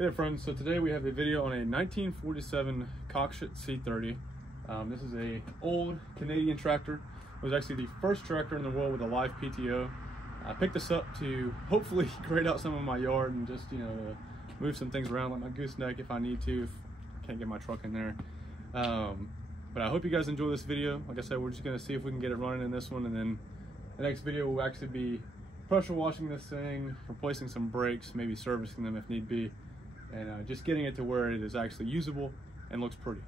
Hey there friends, so today we have a video on a 1947 Cockshutt C30. This is a old Canadian tractor. It was actually the first tractor in the world with a live PTO. I picked this up to hopefully grade out some of my yard and just, move some things around like my gooseneck if I need to, if I can't get my truck in there. But I hope you guys enjoy this video. Like I said, we're just gonna see if we can get it running in this one, and then the next video will actually be pressure washing this thing, replacing some brakes, maybe servicing them if need be, and just getting it to where it is actually usable and looks pretty.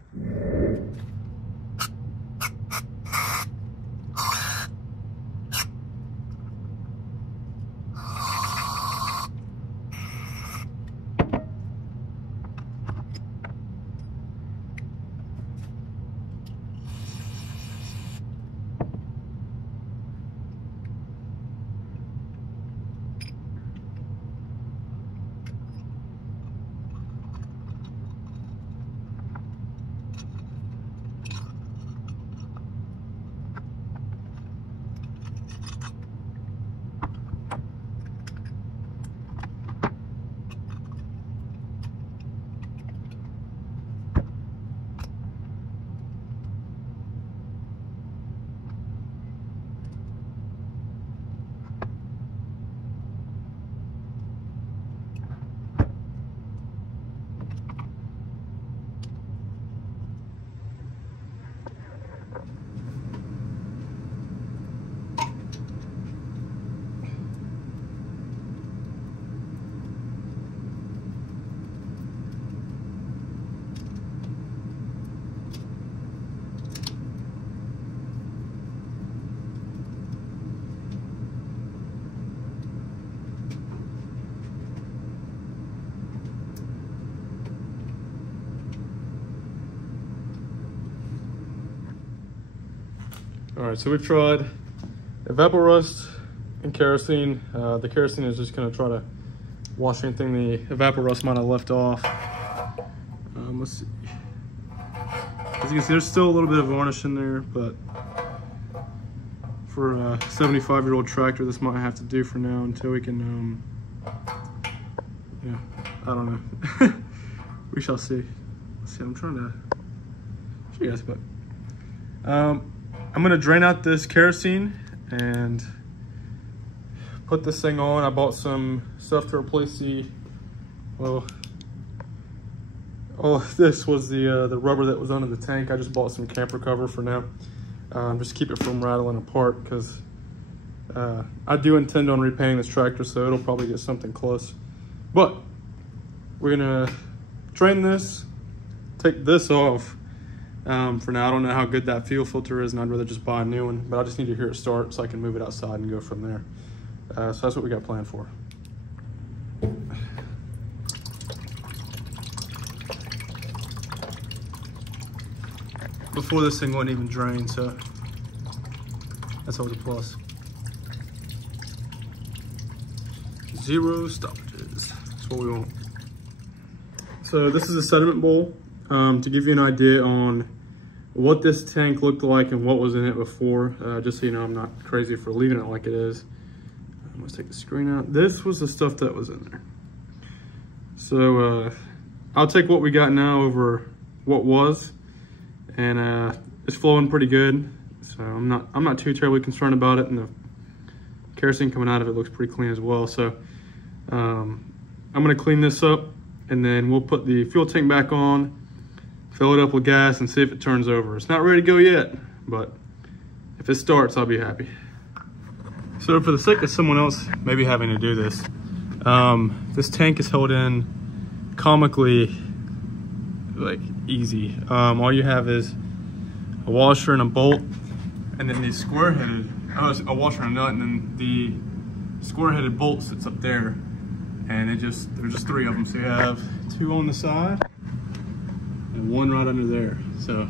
All right, so we've tried evaporust and kerosene. The kerosene is just gonna try to wash anything the evaporust might have left off. Let's see. As you can see, there's still a little bit of varnish in there, but for a 75-year-old tractor, this might have to do for now until we can, yeah, I don't know. We shall see. Let's see, I'm trying to show you guys, but I'm gonna drain out this kerosene and put this thing on. I bought some stuff to replace the, well, oh, this was the rubber that was under the tank. I just bought some camper cover for now, just keep it from rattling apart, because I do intend on repainting this tractor, so it'll probably get something close. But we're gonna drain this, take this off. For now, I don't know how good that fuel filter is, and I'd rather just buy a new one, but I just need to hear it start so I can move it outside and go from there. So that's what we got planned for. Before, this thing wasn't even drained, so that's always a plus. 0 stoppages, that's what we want. So this is a sediment bowl. To give you an idea on what this tank looked like and what was in it before, just so you know I'm not crazy for leaving it like it is. Let's take the screen out. This was the stuff that was in there. So I'll take what we got now over what was, and it's flowing pretty good. So I'm not too terribly concerned about it, and the kerosene coming out of it looks pretty clean as well. So I'm gonna clean this up, and then we'll put the fuel tank back on, fill it up with gas, and see if it turns over. It's not ready to go yet, but if it starts, I'll be happy. So for the sake of someone else maybe having to do this, this tank is held in comically like easy. All you have is a washer and a bolt, and then the square-headed, a washer and a nut, and then the square-headed bolt sits up there, and there's just 3 of them. So you have 2 on the side and 1 right under there. So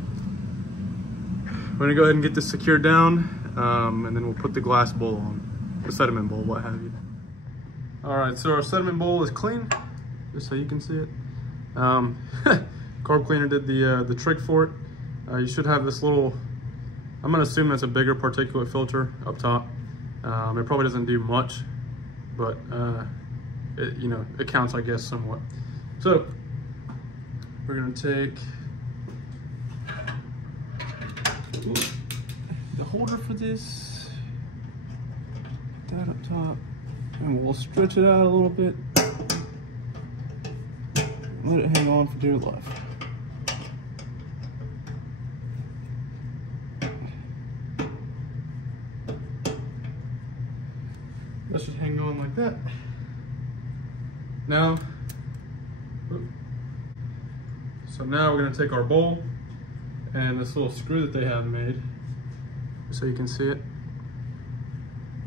we're gonna go ahead and get this secured down, and then we'll put the glass bowl on, the sediment bowl, what have you. All right, so our sediment bowl is clean, just so you can see it. Carb cleaner did the trick for it. You should have this little, I'm gonna assume that's a bigger particulate filter up top. It probably doesn't do much, but it counts, I guess, somewhat. So we're gonna take the holder for this, put that up top, and we'll stretch it out a little bit. Let it hang on for dear life. That should hang on like that. Now, so now we're gonna take our bowl and this little screw that they have made, so you can see it.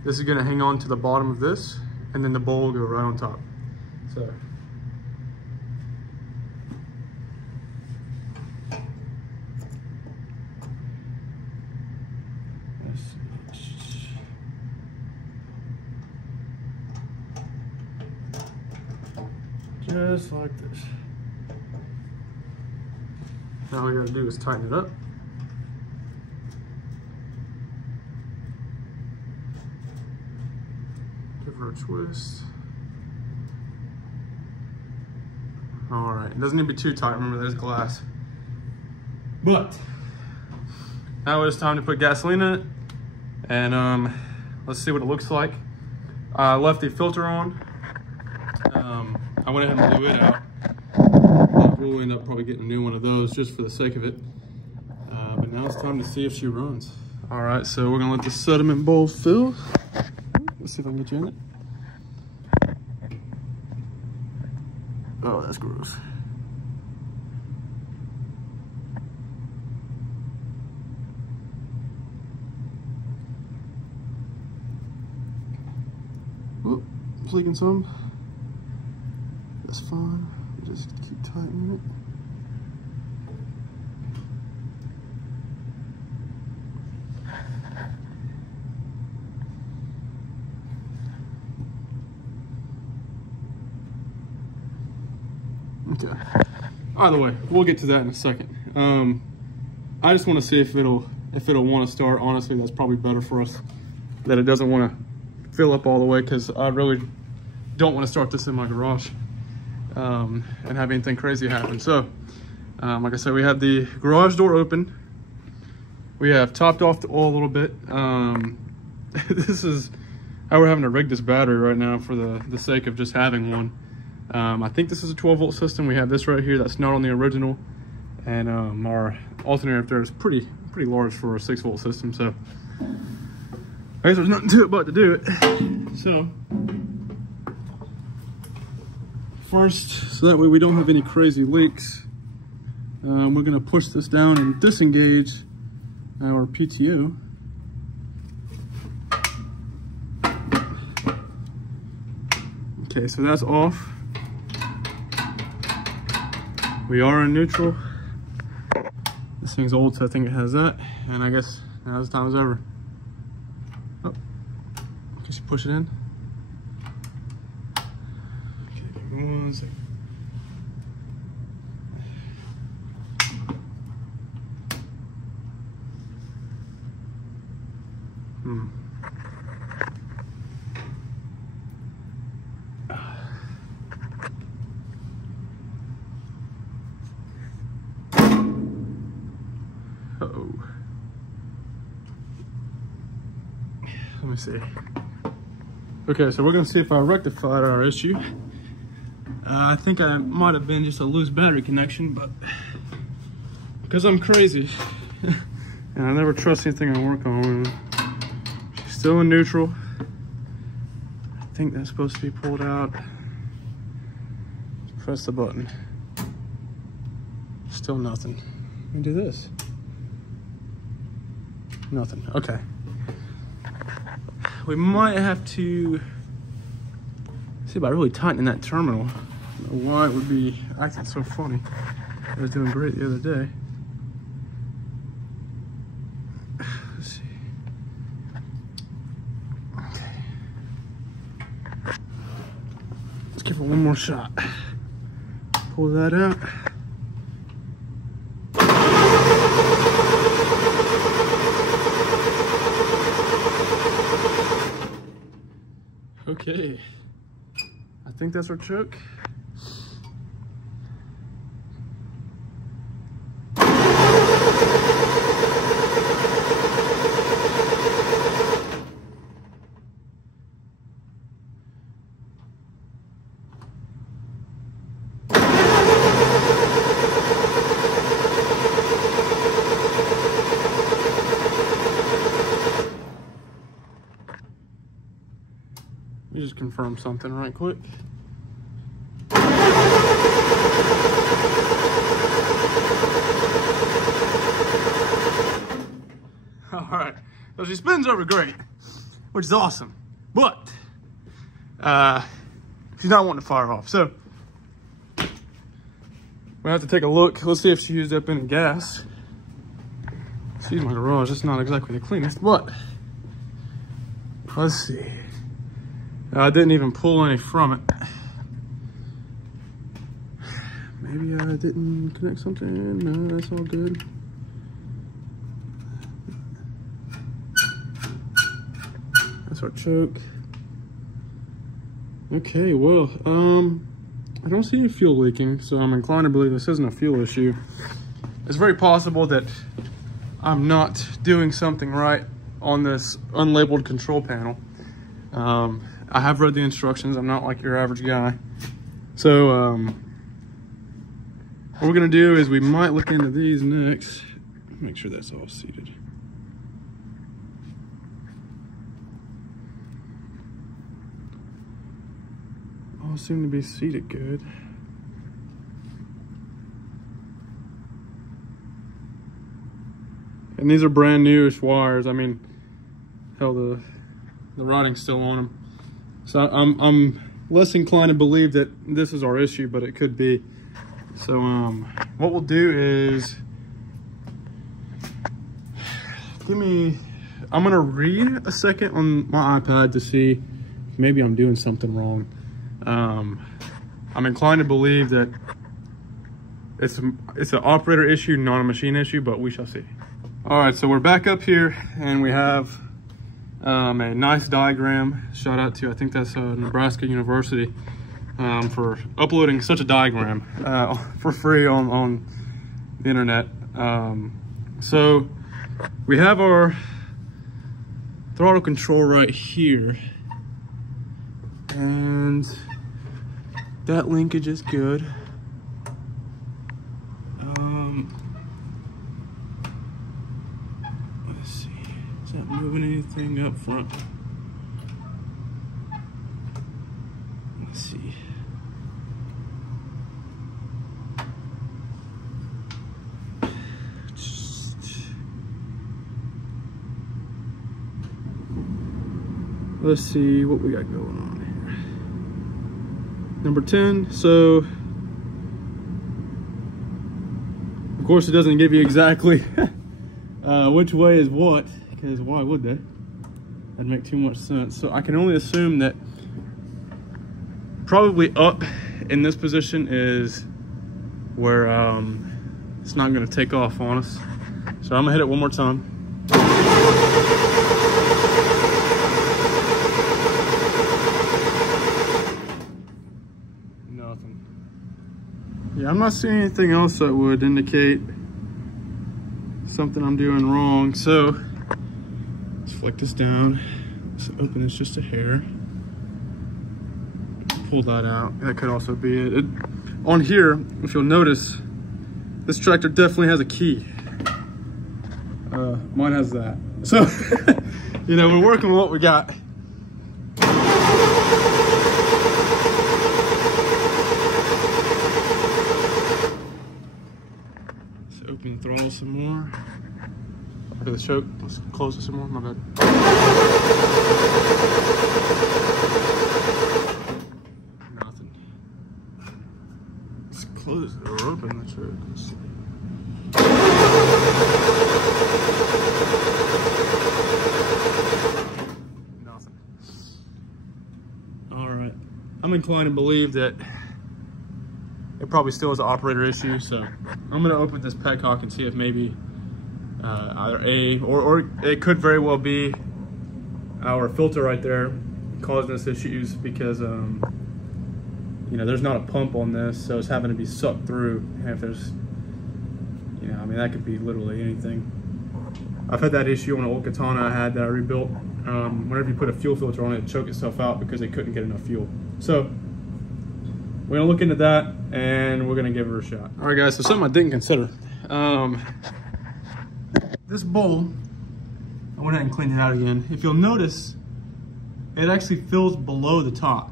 This is gonna hang on to the bottom of this, and then the bowl will go right on top. So. Just like this. Now all we gotta do is tighten it up. Give her a twist. All right, it doesn't need to be too tight. Remember, there's glass. But now it's time to put gasoline in it, and let's see what it looks like. I left the filter on. I went ahead and blew it out. We'll end up probably getting a new one of those just for the sake of it. But now it's time to see if she runs. All right, so we're gonna let the sediment bowl fill. Let's see if I can get you in it. Oh, that's gross. Oh, it's leaking some. That's fine. Just keep tightening it. Okay. Either way, we'll get to that in a second. I just want to see if it'll want to start. Honestly, that's probably better for us, that it doesn't want to fill up all the way, because I really don't want to start this in my garage and have anything crazy happen. So like I said, we have the garage door open. We have topped off the oil a little bit. This is how we're having to rig this battery right now for the sake of just having one. I think this is a 12 volt system. We have this right here that's not on the original, and our alternator up there is pretty large for a 6 volt system. So I guess there's nothing to it but to do it. So first, so that way we don't have any crazy leaks, we're gonna push this down and disengage our PTO. Okay, so that's off. We are in neutral. This thing's old, so I think it has that. And I guess now this time is over. Oh, just push it in. Okay, give me 1 second. Uh-oh. Let me see. Okay, so we're gonna see if I rectified our issue. I think I might have been just a loose battery connection, but because I'm crazy and I never trust anything I work on. She's still in neutral. I think that's supposed to be pulled out. Press the button. Still nothing. Let me do this. Nothing. Okay. We might have to see about really tightening that terminal. I don't know why it would be acting so funny. It was doing great the other day. Let's see. Okay. Let's give it one more shot. Pull that out. Okay, I think that's our choke. confirm something right quick. All right, so she spins over great, which is awesome, but she's not wanting to fire off. So we have to take a look. Let's see if she used up any gas. Excuse my garage, it's not exactly the cleanest, but let's see. I didn't even pull any from it. Maybe I didn't connect something. No, that's all good. That's our choke. Okay, well, I don't see any fuel leaking, so I'm inclined to believe this isn't a fuel issue. It's very possible that I'm not doing something right on this unlabeled control panel. I have read the instructions. I'm not like your average guy. So what we're gonna do is we might look into these next. Make sure that's all seated. All seem to be seated good. And these are brand newish wires. I mean, hell, the writing's still on them. So I'm less inclined to believe that this is our issue, but it could be. So what we'll do is, I'm gonna read a second on my iPad to see if maybe I'm doing something wrong. I'm inclined to believe that it's an operator issue, not a machine issue, but we shall see. All right, so we're back up here and we have a nice diagram. Shout out to, I think that's Nebraska University, for uploading such a diagram for free on the internet. So we have our throttle control right here, and that linkage is good. Let's see, is that moving anything up front? Let's see. Let's see what we got going on here. Number 10, so of course it doesn't give you exactly which way is what, because why would they? That'd make too much sense. So I can only assume that probably up in this position is where it's not going to take off on us. So I'm gonna hit it one more time. Nothing. Yeah, I'm not seeing anything else that would indicate something I'm doing wrong. So let's flick this down. Let's open this just a hair. Pull that out. That could also be it. On here, if you'll notice, this tractor definitely has a key. Mine has that. So, you know, we're working with what we got. Let's open the throttle some more. Look at the choke. Let's close it some more. My bad. Nothing. Let's close it or open the choke. Let's see. Nothing. All right. I'm inclined to believe that it probably still is an operator issue, so I'm gonna open this petcock and see if maybe either or it could very well be our filter right there causing us issues, because you know, there's not a pump on this, so it's having to be sucked through. And if there's, you know, I mean, that could be literally anything. I've had that issue on an old Katana I had that I rebuilt. Whenever you put a fuel filter on it, it choked itself out because they couldn't get enough fuel. So we're gonna look into that and we're gonna give her a shot. All right, guys, so something I didn't consider. This bowl, I went ahead and cleaned it out again. If you'll notice, it actually fills below the top.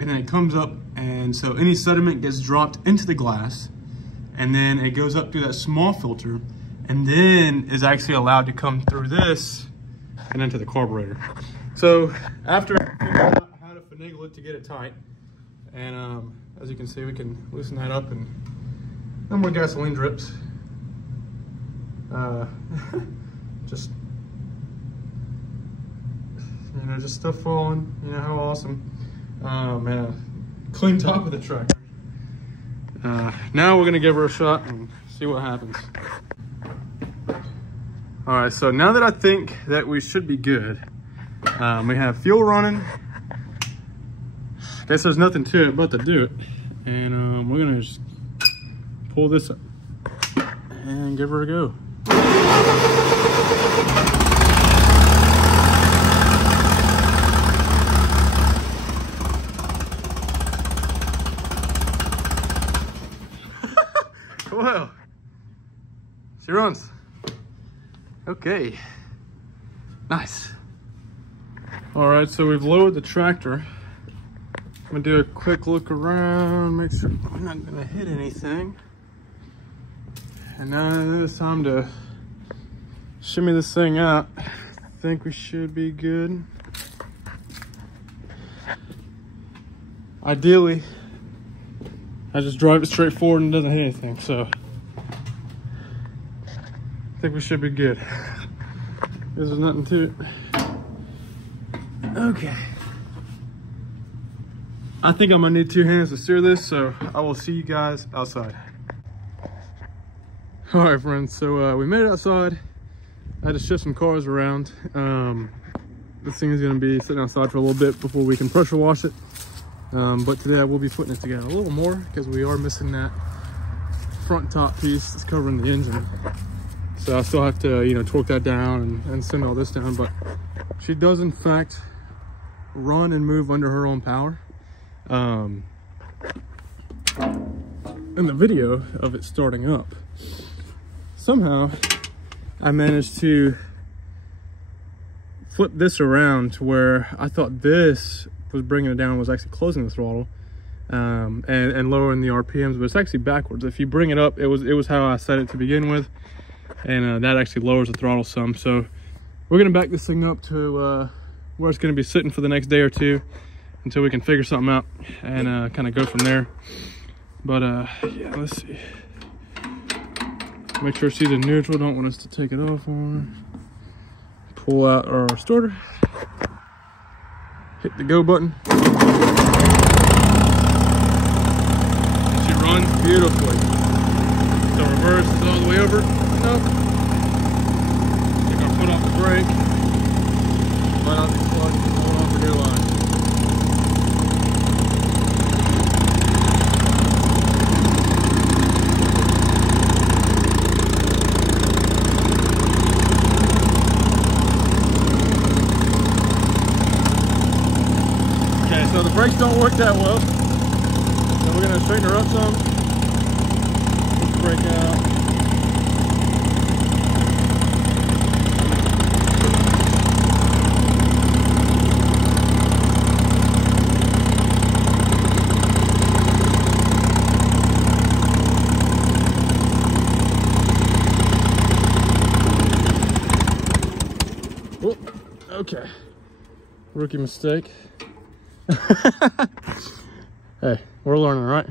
And then it comes up, and so any sediment gets dropped into the glass, and then it goes up through that small filter, and then is actually allowed to come through this and into the carburetor. So after figuring out how to finagle it to get it tight, and as you can see, we can loosen that up, and no more gasoline drips. Just, you know, just stuff falling. You know how awesome. Man, clean top of the tractor. Now we're gonna give her a shot and see what happens. All right, so now that I think that we should be good, we have fuel running. Guess there's nothing to it but to do it. And we're gonna just pull this up and give her a go. Well, she runs. Okay, nice. All right, so we've lowered the tractor. I'm gonna do a quick look around, make sure we're not gonna hit anything. And now it's time to shimmy this thing out. I think we should be good. Ideally, I just drive it straight forward and it doesn't hit anything, so I think we should be good. Because there's nothing to it. Okay. I think I'm gonna need 2 hands to steer this, so I will see you guys outside. All right, friends, so we made it outside. I had to shift some cars around. This thing is gonna be sitting outside for a little bit before we can pressure wash it. But today I will be putting it together a little more because we are missing that front top piece that's covering the engine. So I still have to, you know, torque that down and send all this down. But she does in fact run and move under her own power. In the video of it starting up, somehow I managed to flip this around to where I thought this was bringing it down, was actually closing the throttle and lowering the RPMs, but it's actually backwards. If you bring it up, it was how I set it to begin with, and that actually lowers the throttle some. So we're gonna back this thing up to where it's gonna be sitting for the next day or two until we can figure something out and kind of go from there. But yeah, let's see. Make sure she's in neutral. Don't want us to take it off on her. Pull out our starter. Hit the go button. And she runs beautifully. The reverse is all the way over. Nope. Take our foot off the brake. Let out the clutch and hold off the gear line. So the brakes don't work that well. So we're gonna straighten her up some. Put the brake out. Whoop. Okay. Rookie mistake. Hey, we're learning, right?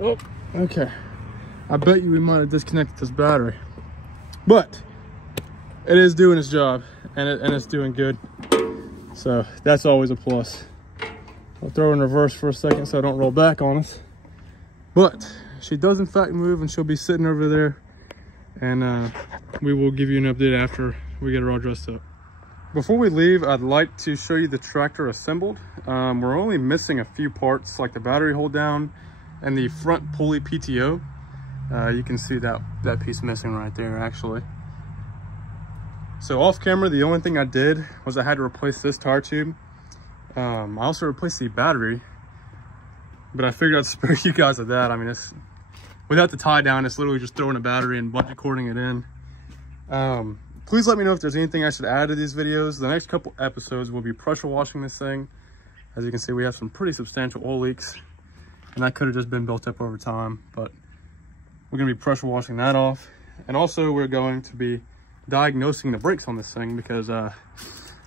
Oh, okay. I bet you we might have disconnected this battery, but it is doing its job, and it's doing good. So that's always a plus. I'll throw in reverse for a second so I don't roll back on us. But she does in fact move, and she'll be sitting over there, and we will give you an update after we get her all dressed up. Before we leave, I'd like to show you the tractor assembled. We're only missing a few parts, like the battery hold down and the front pulley PTO. You can see that piece missing right there, actually. So off camera, the only thing I did was I had to replace this tire tube. I also replaced the battery, but I figured I'd spare you guys of that. I mean, it's without the tie down, it's literally just throwing a battery and bungee cording it in. Please let me know if there's anything I should add to these videos. The next couple episodes will be pressure washing this thing. As you can see, we have some pretty substantial oil leaks, and that could have just been built up over time, but we're going to be pressure washing that off. And also we're going to be diagnosing the brakes on this thing, because kind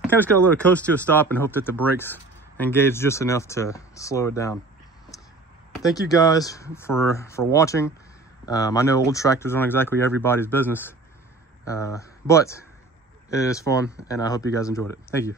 of just got to let it coast to a stop and hope that the brakes engage just enough to slow it down. Thank you guys for watching. I know old tractors aren't exactly everybody's business, but it is fun, and I hope you guys enjoyed it. Thank you.